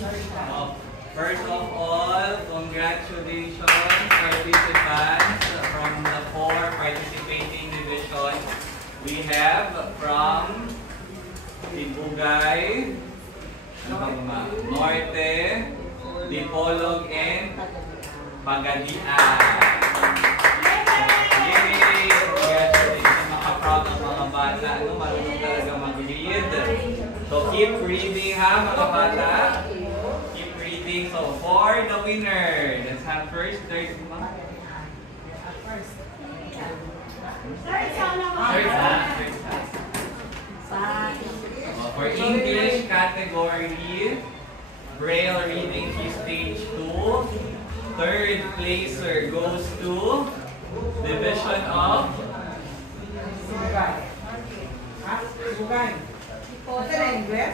First of all, congratulations participants from the 4 participating divisions. We have from Tibugay, Norte, Dipolog, and Pagadian. Yay! Congratulations, maka-proud ng mga bata. Marunong talaga mag-read. So keep reading ha mga bata. Keep reading. So for the winner, let's have first, third. For English category, Braille reading key stage 2. Third placer goes to Division of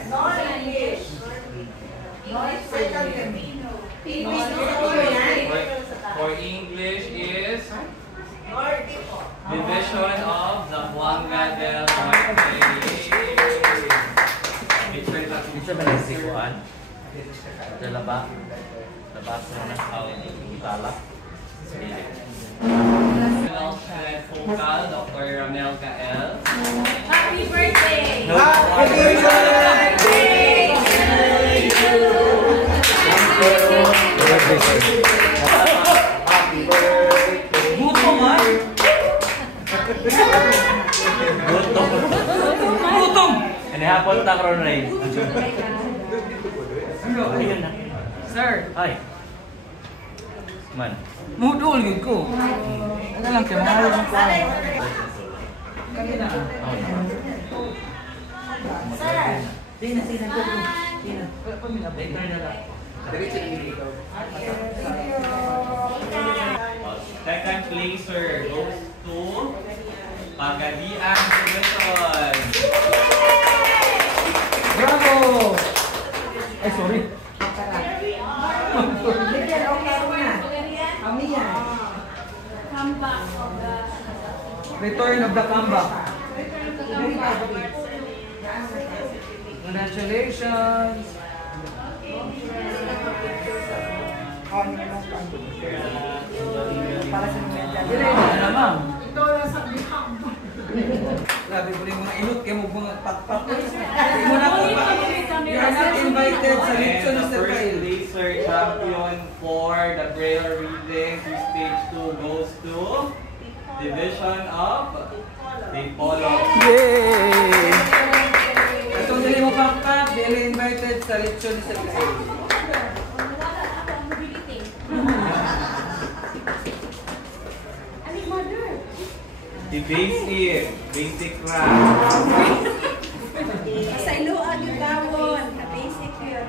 Non-English. For English is Division of Zamboanga del Norte. Bisa menisikuan. Ada lebak sana italak. Vocal, Dr. Ramel Kael. Happy birthday! Happy birthday! Gutom ha? Gutom! Ini hapon tak Ronay. Sir! Ay. Man. Mudul gitu. Ano lang kayo, mahal yung plan. Kanina. Sir! Sina. Pamila. Second placer goes to Pagadian Division. Bravo! Eh, sorry. Return of the comeback. Congratulations. Para sa mga ma'am. Ito na sa grabe po yung mga inot kayo mo mga pat-pat. You are not invited sa lecture na Sir Kyle. First placer champion for the Braille reading stage 2 goes to Division of Dipolog. Yay! Itong dili mo pat-pat, dili invited sa lecture ni Sir Kyle. The basic rap. Sa iluan yung gawon. Basic yun.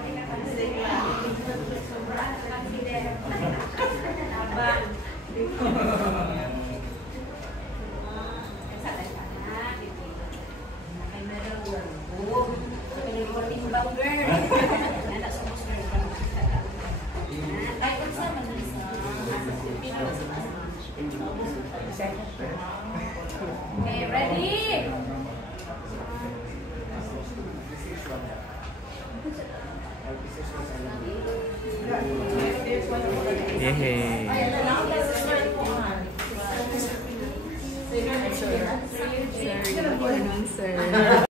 Okay, ready? Hehe.